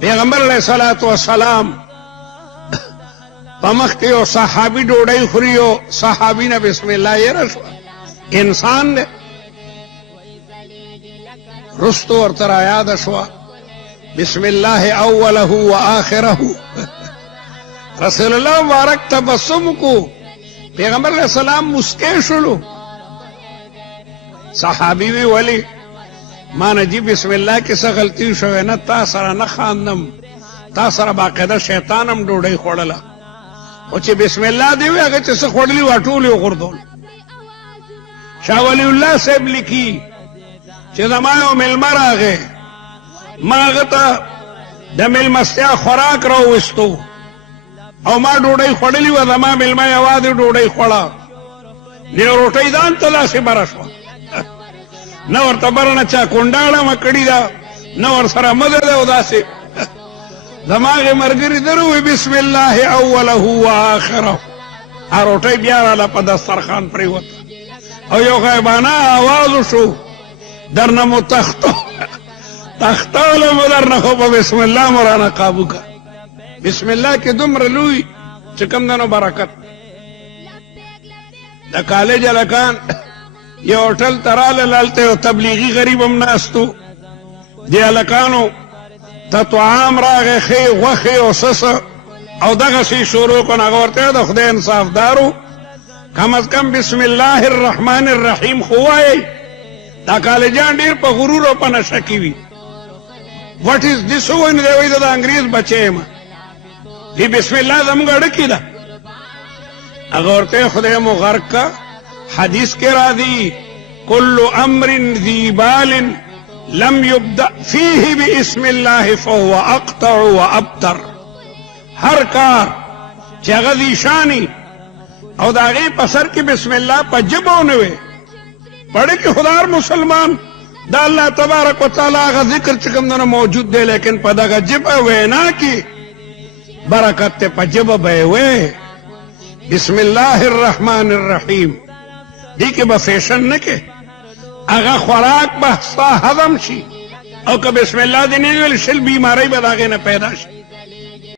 پیغمبر علیہ الصلوۃ والسلام پمخ کې او صحابي ډوډۍ خوري او صحابي نه بسم الله یې رسو انسان دې رستو ورته یاد شو بسم الله اوله واخره رسول الله مبارک تبسم کو پیغمبر علیہ السلام مسکے شلو صحابی وی ولی ما نجی بسم الله کې څه غلطی شوه نه تا سره نه خاندم تا سره باقاعده شیطانم ډوډۍ خوړله او چې بسم الله دی وی هغه چې څه خوړلی واټول یو غردول شاه ولی الله صاحب لیکي چې زما یو ملمه راغی ما هغه ته د ملمستیا خوراک راوستو او ما ډوډۍ خوړلی وه زما ملمه یوازې ډوډۍ خوړه دې روټۍ ځان ته داسې بره شوه نه ورته بره نه چا کونډاړه مه کړې ده نه ورسره مده ده او داسې زما هغې ملګري در ووایي بسم الله اوله واخره هغه روټۍ بیا راله په دسترخوان پرېوته او یو غیبانه آواز وشو درنه مو تختولم درنه خو په بسم الله مو رانه قابو که بسم الله کې دومره لوی چې کوم دنو برکت د کالج هلکان یو هوټل ته راغلل هلته یو تبلیغي غریب هم ناست و دې هلکانو ته طعام راغی ښې غوښې او سسه او دغسې شروع کړو هغه ورته د خدای انصافدارو کم از کم بسم الله الرحمن الرحیم خو وایئ دا کالجان ډېر په غرور او په نشه کې وي وټ از دس ووایي نو دی وایي زه د انګریز بچی یم دی بسم الله زموږ اړه ده هغه ورته خدای مو غرق کا حدیث کې راځي کل امر ذی بال لم يبدأ فيه باسم الله فهو اقطع وابتر هر کار چې هغه ذی شانی او د هغې په سر کې بسم الله په ژبه ونه وي پړې کې خدار مسلمان دا الله تبارک وتعالی هغه ذکر چې کوم دنه موجود دی لیکن په دغه ژبه وینا کې برکت ته په ژبه به یې وی بسم الله الرحمن الرحیم دی کې به فیشن نه کې هغه خوراک به ستا هضم شي او که بسم الله دې نه ویل شل بیماری به د هغې نه پیدا شي